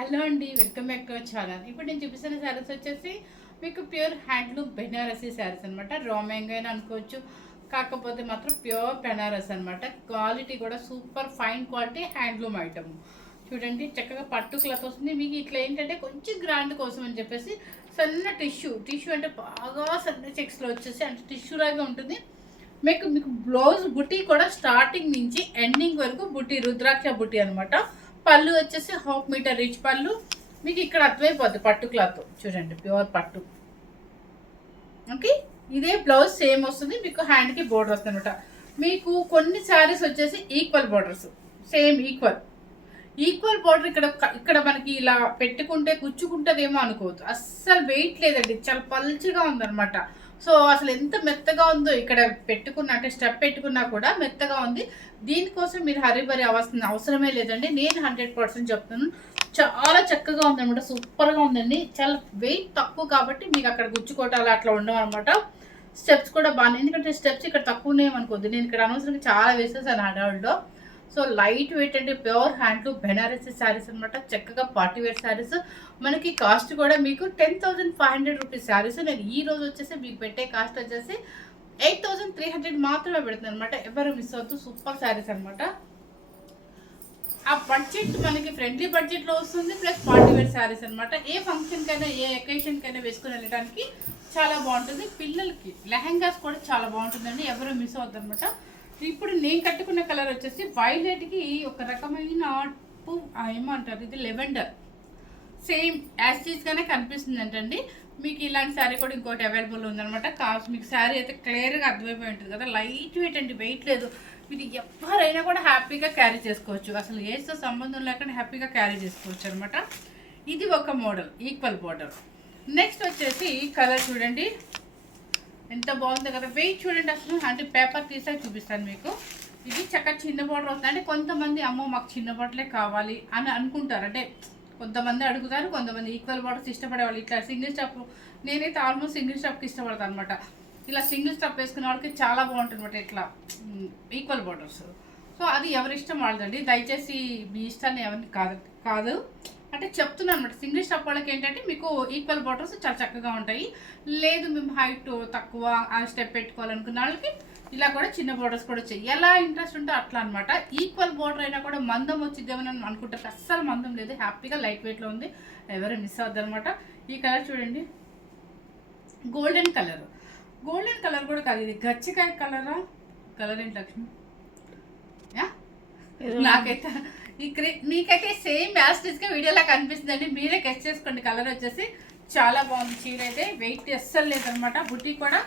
Hello అండి, welcome back to our channel. ఇప్పుడు నేను చూపిస్తున్న శారీస్ వచ్చేసి మీకు ప్యూర్ హ్యాండ్లూమ్ బెనారసీ శారీస్ అనమాట. రా మ్యాంగో అయినా అనుకోవచ్చు, కాకపోతే మాత్రం ప్యూర్ బెనారస్ అనమాట. క్వాలిటీ కూడా super fine quality handloom item. చూడండి, చక్కగా పట్టు క్లాత్ వస్తుంది. మీకు ఇట్లా ఏంటంటే కొంచెం గ్రాండ్ కోసం అని చెప్పేసి సన్న టిష్యూ అంటే బాగా సన్న చెక్స్లో వచ్చేసి అంటే టిష్యూ లాగా ఉంటుంది. మీకు మీకు బ్లౌజ్ బుటీ కూడా స్టార్టింగ్ నుంచి ఎండింగ్ వరకు బుటీ, రుద్రాక్ష బుటీ అనమాట. పళ్ళు వచ్చేసి 1/2 మీటర్ రిచ్ పళ్ళు. మీకు ఇక్కడ అర్థమైపోద్ది పట్టు క్లాత్. చూడండి, ప్యూర్ పట్టు. ఓకే, ఇదే బ్లౌజ్ సేమ్ వస్తుంది. మీకు హ్యాండ్కి బోర్డర్ వస్తుంది అనమాట. మీకు కొన్ని శారీస్ వచ్చేసి equal borders, same equal border. ఇక్కడ మనకి ఇలా పెట్టుకుంటే గుచ్చుకుంటుందేమో అనుకోవద్దు. అస్సలు వెయిట్ లేదండి, చాలా పల్చగా ఉందన్నమాట. సో అసలు ఎంత మెత్తగా ఉందో ఇక్కడ పెట్టుకున్నా, అంటే స్టెప్ పెట్టుకున్నా కూడా మెత్తగా ఉంది. దీనికోసం మీరు హరిబరి అవ్వాల్సిన అవసరమే లేదండి. నేను 100% చెప్తున్నాను. చాలా చక్కగా ఉందన్నమాట, సూపర్గా ఉందండి. చాలా వెయిట్ తక్కువ కాబట్టి మీకు అక్కడ గుచ్చుకోవటాలు అట్లా ఉండవు అనమాట. స్టెప్స్ కూడా బాగానే, ఎందుకంటే స్టెప్స్ ఇక్కడ తక్కువ ఉన్నాయనుకోద్దు. నేను ఇక్కడ అనవసరంగా చాలా వేసేసాను హడావుల్లో. సో లైట్ వెయిట్ అంటే ప్యూర్ హ్యాండ్లూమ్ బెనారసీ శారీస్ అనమాట. చక్కగా పార్టీ వేర్ శారీస్. మనకి కాస్ట్ కూడా మీకు 10,500 రూపీస్ శారీస్. నేను ఈ రోజు వచ్చేసి మీకు పెట్టే కాస్ట్ వచ్చేసి 8,300 మాత్రమే పెడుతుంది అనమాట. ఎవరు మిస్ అవుతూ సూపర్ శారీస్ అనమాట. ఆ బడ్జెట్ మనకి ఫ్రెండ్లీ బడ్జెట్లో వస్తుంది, ప్లస్ పార్టీ వేర్ శారీస్ అనమాట. ఏ ఫంక్షన్కైనా ఏ అకేషన్కైనా వేసుకుని వెళ్ళడానికి చాలా బాగుంటుంది. పిల్లలకి లెహంగాస్ కూడా చాలా బాగుంటుందండి, ఎవరు మిస్ అవుతుంది అనమాట. ఇప్పుడు నేను కట్టుకున్న కలర్ వచ్చేసి వైలెట్కి ఒక రకమైన ఏమంటారు, ఇది లెవెండర్. సేమ్ యాస్టీస్గానే కనిపిస్తుంది అంటండి. మీకు ఇలాంటి శారీ కూడా ఇంకోటి అవైలబుల్ ఉందనమాట. కాస్ట్ మీకు శారీ అయితే క్లియర్గా అర్థమైపోయి ఉంటుంది కదా. లైట్ వెయిట్ అండి, వెయిట్ లేదు. ఇది ఎవరైనా కూడా హ్యాపీగా క్యారీ చేసుకోవచ్చు. అసలు ఏజ్తో సంబంధం లేకుండా హ్యాపీగా క్యారీ చేసుకోవచ్చు అనమాట. ఇది ఒక మోడల్, ఈక్వల్ బోర్డర్. నెక్స్ట్ వచ్చేసి కలర్ చూడండి ఎంత బాగుంది కదా. వెయిట్ చూడండి అసలు, అంటే పేపర్ తీసే చూపిస్తాను మీకు. ఇది చక్కగా చిన్న బోర్డర్ వస్తుంది. అంటే కొంతమంది అమ్మో మాకు చిన్న బోర్డర్లే కావాలి అని అనుకుంటారు. అంటే కొంతమంది అడుగుతారు, కొంతమంది ఈక్వల్ బోర్డర్స్ ఇష్టపడేవాళ్ళు. ఇట్లా సింగిల్ స్టెప్, నేనైతే ఆల్మోస్ట్ సింగిల్ స్టెప్కి ఇష్టపడతాను అనమాట. ఇలా సింగిల్ స్టెప్ వేసుకునే వాళ్ళకి చాలా బాగుంటుంది అనమాట ఇట్లా ఈక్వల్ బోర్డర్స్. సో అది ఎవరి ఇష్టం వాళ్ళదండి, దయచేసి మీ ఇష్టాన్ని ఎవరిని కాదు అంటే చెప్తున్నాను అనమాట. సింగిల్ స్టెప్ వాళ్ళకి ఏంటంటే మీకు ఈక్వల్ బోర్డర్స్ చాలా చక్కగా ఉంటాయి. లేదు మేము హైట్ తక్కువ ఆ స్టెప్ పెట్టుకోవాలనుకున్న వాళ్ళకి ఇలా కూడా చిన్న బోర్డర్స్ కూడా వచ్చాయి. ఎలా ఇంట్రెస్ట్ ఉంటే అట్లా అనమాట. ఈక్వల్ బోర్డర్ అయినా కూడా మందం వచ్చిద్దామని అనుకుంటారు, అస్సలు మందం లేదు. హ్యాపీగా లైట్ వెయిట్లో ఉంది, ఎవరు మిస్ అవ్వద్దు అనమాట. ఈ కలర్ చూడండి, గోల్డెన్ కలర్. గోల్డెన్ కలర్ కూడా కాదు, ఇది గచ్చికాయ కలరా, కలర్ ఏంటి లక్ష్మి? నాకైతే నీకైతే సేమ్ యాస్టిస్గా వీడియోలా కనిపిస్తుందండి. మీరే గెస్ చేసుకోండి. కలర్ వచ్చేసి చాలా బాగుంది. చీర అయితే వెయిట్ అస్సలు లేదనమాట. బుట్టి కూడా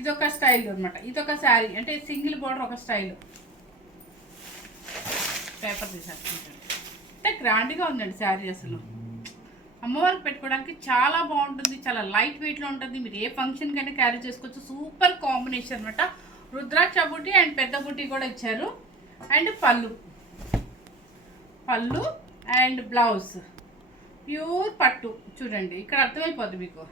ఇదొక స్టైల్ అనమాట. ఇదొక శారీ అంటే సింగిల్ బోర్డర్ ఒక స్టైల్. పేపర్ తీసేసుకుంటాను అంటే గ్రాండ్గా ఉందండి శారీ. అసలు అమ్మవారికి పెట్టుకోవడానికి చాలా బాగుంటుంది, చాలా లైట్ వెయిట్లో ఉంటుంది. మీరు ఏ ఫంక్షన్కైనా క్యారీ చేసుకోవచ్చు. సూపర్ కాంబినేషన్ అనమాట. రుద్రాక్ష బుట్టి అండ్ పెద్ద బుట్టి కూడా ఇచ్చారు. అండ్ పళ్ళు అండ్ బ్లౌజ్ ప్యూర్ పట్టు. చూడండి, ఇక్కడ అర్థమైపోద్ది మీకు.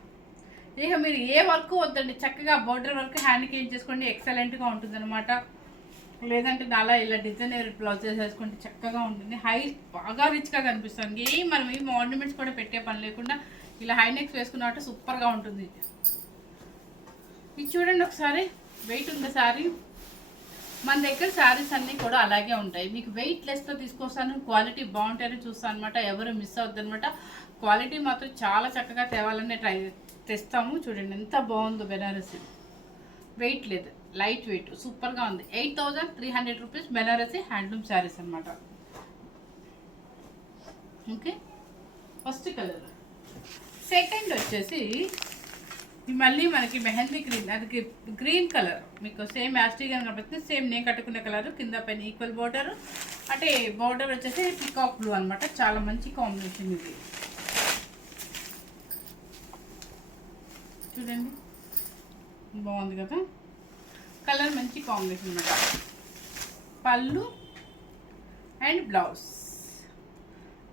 ఇక మీరు ఏ వర్క్ వద్దండి, చక్కగా బోర్డర్ వర్క్ హ్యాండ్కి ఏం చేసుకోండి, ఎక్సలెంట్గా ఉంటుంది అనమాట. లేదంటే అలా ఇలా డిజైనర్ బ్లౌజెస్ వేసుకుంటే చక్కగా ఉంటుంది. హై బాగా రిచ్గా కనిపిస్తుంది. మనం ఏం ఆర్నమెంట్స్ కూడా పెట్టే పని లేకుండా ఇలా హై నెక్స్ వేసుకున్నట్టు సూపర్గా ఉంటుంది. ఇది చూడండి ఒకసారి, వెయిట్ ఉంది శారీ. మన దగ్గర శారీస్ అన్నీ కూడా అలాగే ఉంటాయి. మీకు వెయిట్ లెస్తో తీసుకొస్తాను, క్వాలిటీ బాగుంటాయని చూస్తాను అనమాట. ఎవరు మిస్ అవుద్ది అనమాట. క్వాలిటీ మాత్రం చాలా చక్కగా తేవాలని తెస్తాము. చూడండి ఎంత బాగుందో బెనారసీ. వెయిట్ లేదు, లైట్ వెయిట్, సూపర్గా ఉంది. 8,300 రూపీస్ బెనారసీ హ్యాండ్లూమ్ శారీస్ అనమాట. Okay, first colour. సెకండ్ వచ్చేసి మళ్ళీ మనకి మెహందీ గ్రీన్, అది గ్రీన్ కలర్. మీకు సేమ్ యాస్టీగా కనిపిస్తుంది. సేమ్ నేను కట్టుకునే కలర్, కింద పైన ఈక్వల్ బోర్డర్. అంటే బోర్డర్ వచ్చేసి పికాక్ బ్లూ అనమాట. చాలా మంచి కాంబినేషన్ ఇది. చూడండి బాగుంది కదా, కలర్ మంచి కాంబినేషన్ అనమాట. పళ్ళు అండ్ బ్లౌజ్.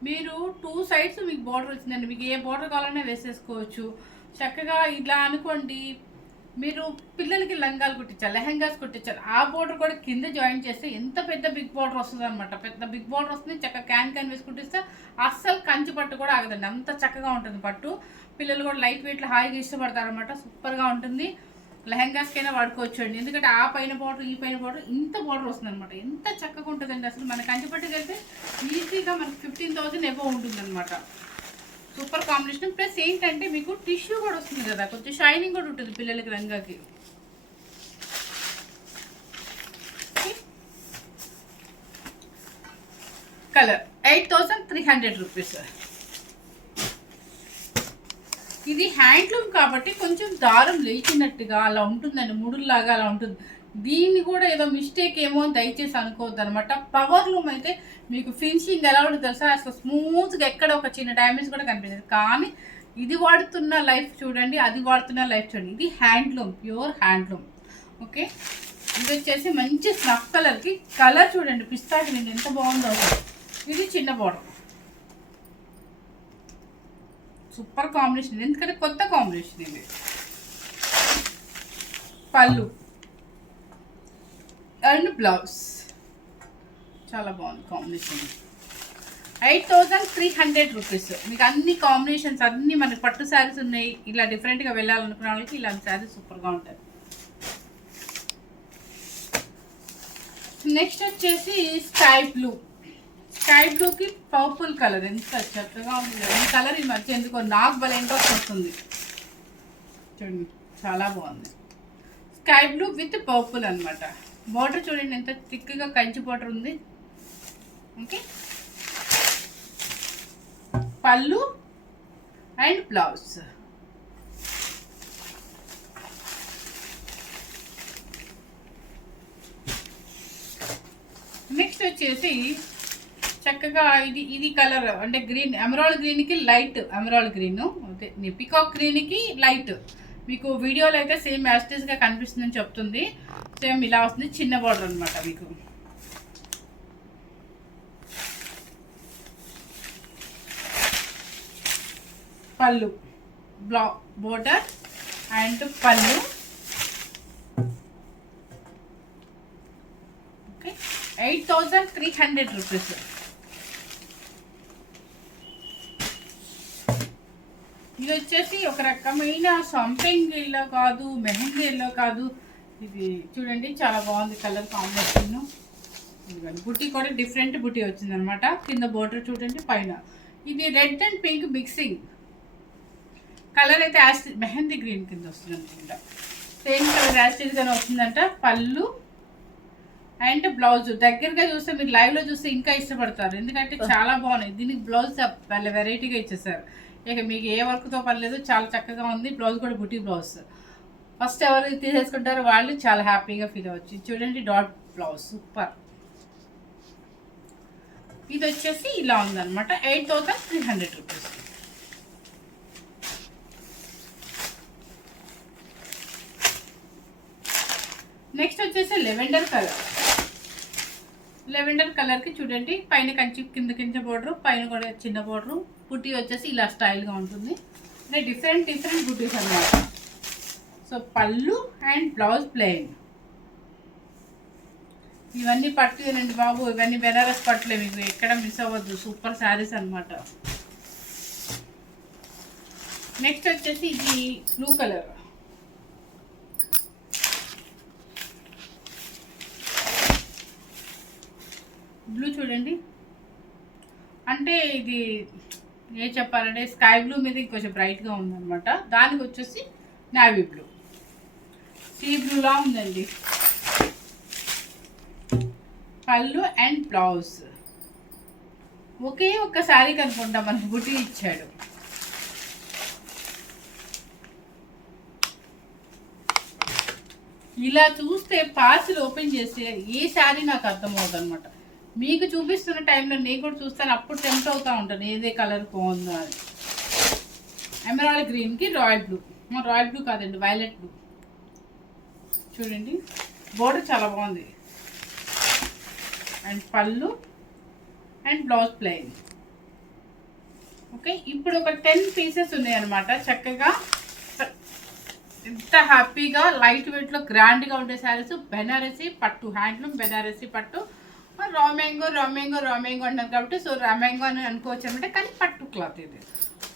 మీరు 2 సైడ్స్ మీకు బోర్డర్ వచ్చిందండి. మీకు ఏ బోర్డర్ కావాలన్నా వేసేసుకోవచ్చు. చక్కగా ఇలా అనుకోండి, మీరు పిల్లలకి లంగాలు కుట్టించాలి, లెహంగాస్ కుట్టించాలి. ఆ బోర్డర్ కూడా కింద జాయిన్ చేస్తే ఎంత పెద్ద బిగ్ బోర్డర్ వస్తుంది అనమాట. పెద్ద బిగ్ బోర్డర్ వస్తుంది. చక్కగా క్యాన్ వేసి కుట్టిస్తే అస్సలు కంచి పట్టు కూడా ఆగదండి, అంత చక్కగా ఉంటుంది పట్టు. పిల్లలు కూడా లైట్ వెయిట్లో హాయిగా ఇష్టపడతారు అనమాట. సూపర్గా ఉంటుంది. లెహంగాస్కైనా వాడుకోవచ్చు అండి, ఎందుకంటే ఆ పైన బార్డర్ ఈ పైన బార్డర్ ఇంత బార్డర్ వస్తుంది అనమాట. ఎంత చక్కగా ఉంటుందండి అసలు. మన కంచిపట్టుకు వెళ్తే ఈజీగా మనకి 15,000 ఎబో ఉంటుంది అనమాట. Super combination. ప్లస్ ఏంటంటే మీకు టిష్యూ కూడా వస్తుంది కదా, కొంచెం షైనింగ్ కూడా ఉంటుంది పిల్లలకి లంగాకి. Colour 8,300 rupees. ఇది హ్యాండ్లూమ్ కాబట్టి కొంచెం దారం లేచినట్టుగా అలా ఉంటుందండి, ముడుల్లాగా అలా ఉంటుంది. దీన్ని కూడా ఏదో మిస్టేక్ ఏమో అని దయచేసి అనుకోవద్దు అనమాట. పవర్ లూమ్ అయితే మీకు ఫినిషింగ్ ఎలా ఉంటుంది తెలుసా, అసలు స్మూత్గా ఎక్కడ ఒక చిన్న డ్యామేజ్ కూడా కనిపించదు. కానీ ఇది వాడుతున్న లైఫ్ చూడండి, అది వాడుతున్న లైఫ్ చూడండి. ఇది హ్యాండ్లూమ్, ప్యూర్ హ్యాండ్లూమ్. ఓకే, ఇది వచ్చేసి మంచి స్నఫ్ కలర్కి, కలర్ చూడండి పిస్తా గ్రీన్ ఎంత బాగుందో. ఇది చిన్న బార్డర్, సూపర్ కాంబినేషన్, ఎందుకంటే కొత్త కాంబినేషన్ ఇది. పళ్ళు అండ్ బ్లౌజ్ చాలా బాగుంది కాంబినేషన్. 8,300 రూపీస్. మీకు అన్ని కాంబినేషన్స్ అన్నీ మనకి పట్టు శారీస్ ఉన్నాయి. ఇలా డిఫరెంట్గా వెళ్ళాలనుకున్న వాళ్ళకి ఇలాంటి శారీస్ సూపర్గా ఉంటాయి. నెక్స్ట్ వచ్చేసి స్కై బ్లూ. స్కై బ్లూకి పర్పుల్ కలర్ ఎంత చక్కగా ఉంది. ఈ కలర్ ఈ మధ్య ఎందుకో నాకు భలే ఇంట్రెస్ట్ వస్తుంది చూడండి, చాలా బాగుంది. స్కై బ్లూ విత్ పర్పుల్ అనమాట. బార్డర్ చూడండి ఎంత థిక్గా కంచి బార్డర్ ఉంది. ఓకే, పళ్ళు అండ్ బ్లౌజ్. నెక్స్ట్ వచ్చేసి చక్కగా ఇది కలర్ అంటే గ్రీన్, ఎమరాల్డ్ గ్రీన్కి లైట్ ఎమరాల్డ్ గ్రీన్, అదే పికాక్ గ్రీన్కి లైట్. మీకు వీడియోలో అయితే సేమ్ యాస్టీస్గా కనిపిస్తుందని చెప్తుంది. సేమ్ ఇలా వస్తుంది, చిన్న బార్డర్ అనమాట. మీకు పళ్ళు బోర్డర్ అండ్ పళ్ళు. Okay, 8,300 rupees. ఇది వచ్చేసి ఒక రకమైన సంపింగ్ ఎల్లో కాదు, మెహందీ ఎల్లో కాదు. ఇది చూడండి చాలా బాగుంది కలర్ కాంబినేషన్. ఇదిగోండి బుట్టి కూడా డిఫరెంట్ బుట్టి వచ్చింది అనమాట. కింద బోర్డర్ చూడండి, పైన ఇది red and pink mixing colour అయితే మెహందీ గ్రీన్ కింద వస్తుంది అనుకుంటా. సేమ్ కలర్ యాస్టీస్గానే వస్తుందంట. పళ్ళు అండ్ బ్లౌజ్ దగ్గరగా చూస్తే మీరు లైవ్లో చూస్తే ఇంకా ఇష్టపడతారు, ఎందుకంటే చాలా బాగున్నాయి. దీనికి బ్లౌజ్ వాళ్ళ వెరైటీగా ఇచ్చేసారు. ఇక మీకు ఏ వర్క్తో పని లేదు, చాలా చక్కగా ఉంది. బ్లౌజ్ కూడా బుటీ బ్లౌజ్. ఫస్ట్ ఎవరు తీసేసుకుంటారో వాళ్ళు చాలా హ్యాపీగా ఫీల్ అవ్వచ్చు. చూడండి డాట్ బ్లౌజ్ సూపర్. ఇది వచ్చేసి ఇలా ఉందన్నమాట. 8,300 రూపీస్. నెక్స్ట్ వచ్చేసి లెవెండర్ కలర్. లెవెండర్ కలర్కి చూడండి పైన కంచి, కింద బోర్డరు, పైన కూడా చిన్న బోర్డరు. బుట్టి వచ్చేసి ఇలా స్టైల్గా ఉంటుంది. అంటే డిఫరెంట్ బుట్టీస్ అన్నమాట. సో పళ్ళు అండ్ బ్లౌజ్ ప్లెయిన్. ఇవన్నీ పట్టునండి బాబు, ఇవన్నీ బెనారస్ పట్టులే, మీకు ఎక్కడ మిస్ అవ్వద్దు. సూపర్ శారీస్ అనమాట. నెక్స్ట్ వచ్చేసి ఇది బ్లూ కలర్. బ్లూ చూడండి, అంటే ఇది ఏ చెప్పాలంటే స్కై బ్లూ మీద ఇంకొంచెం బ్రైట్గా ఉందన్నమాట. దానికి వచ్చేసి నావీ బ్లూ, సీ బ్లూలా ఉందండి. పళ్ళు అండ్ బ్లౌజ్. ఒకే ఒక్క శారీకి అనుకుంటా మనకు బుట్టి ఇచ్చాడు. ఇలా చూస్తే పార్సిల్ ఓపెన్ చేస్తే ఏ శారీ నాకు అర్థమవుతుంది అనమాట. మీకు చూపిస్తున్న టైంలో నేను కూడా చూస్తాను, అప్పుడు టెంప్ట్ అవుతూ ఉంటాను ఏదే కలర్ బాగుందో అని. ఎమరాల్డ్ గ్రీన్కి రాయల్ బ్లూ, రాయల్ బ్లూ కాదండి వైలెట్ బ్లూ. చూడండి బోర్డర్ చాలా బాగుంది. అండ్ పళ్ళు అండ్ బ్లౌజ్ ప్లెయిన్. ఓకే, ఇప్పుడు ఒక 10 పీసెస్ ఉన్నాయన్నమాట. చక్కగా ఎంత హ్యాపీగా లైట్ వెయిట్లో గ్రాండ్గా ఉండే శారీస్. బెనారసీ పట్టు, హ్యాండ్లూమ్ బెనారసీ పట్టు రా మ్యాంగో అన్నారు కాబట్టి సో రా మ్యాంగో అని అనుకోవచ్చు అనమాట. కానీ పట్టు క్లాత్ ఇది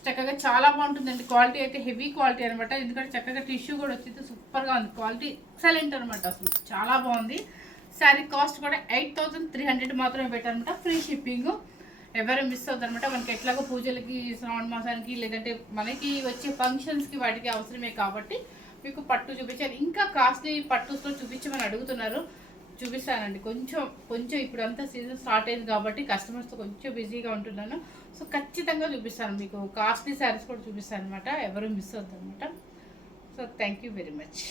చక్కగా చాలా బాగుంటుందండి. క్వాలిటీ అయితే హెవీ క్వాలిటీ అనమాట. ఎందుకంటే చక్కగా టిష్యూ కూడా వచ్చి సూపర్గా ఉంది. క్వాలిటీ ఎక్సలెంట్ అనమాట. అసలు చాలా బాగుంది. శారీ కాస్ట్ కూడా 8300 మాత్రమే పెట్టారనమాట. Free shipping. ఎవరు మిస్ అవుతారనమాట. మనకి ఎట్లాగో పూజలకి, శ్రావణ మాసానికి, లేదంటే మనకి వచ్చే ఫంక్షన్స్కి వాటికి అవసరమే కాబట్టి మీకు పట్టు చూపించాను. ఇంకా కాస్ట్లీ పట్టుతో చూపించమని అడుగుతున్నారు. చూపిస్తానండి. కొంచెం ఇప్పుడు అంతా సీజన్ స్టార్ట్ అయింది కాబట్టి కస్టమర్స్తో కొంచెం బిజీగా ఉంటున్నాను. సో ఖచ్చితంగా చూపిస్తాను. మీకు కాస్ట్లీ శారీస్ కూడా చూపిస్తాను అనమాట. ఎవరు మిస్ అవుతారు అనమాట. So thank you very much.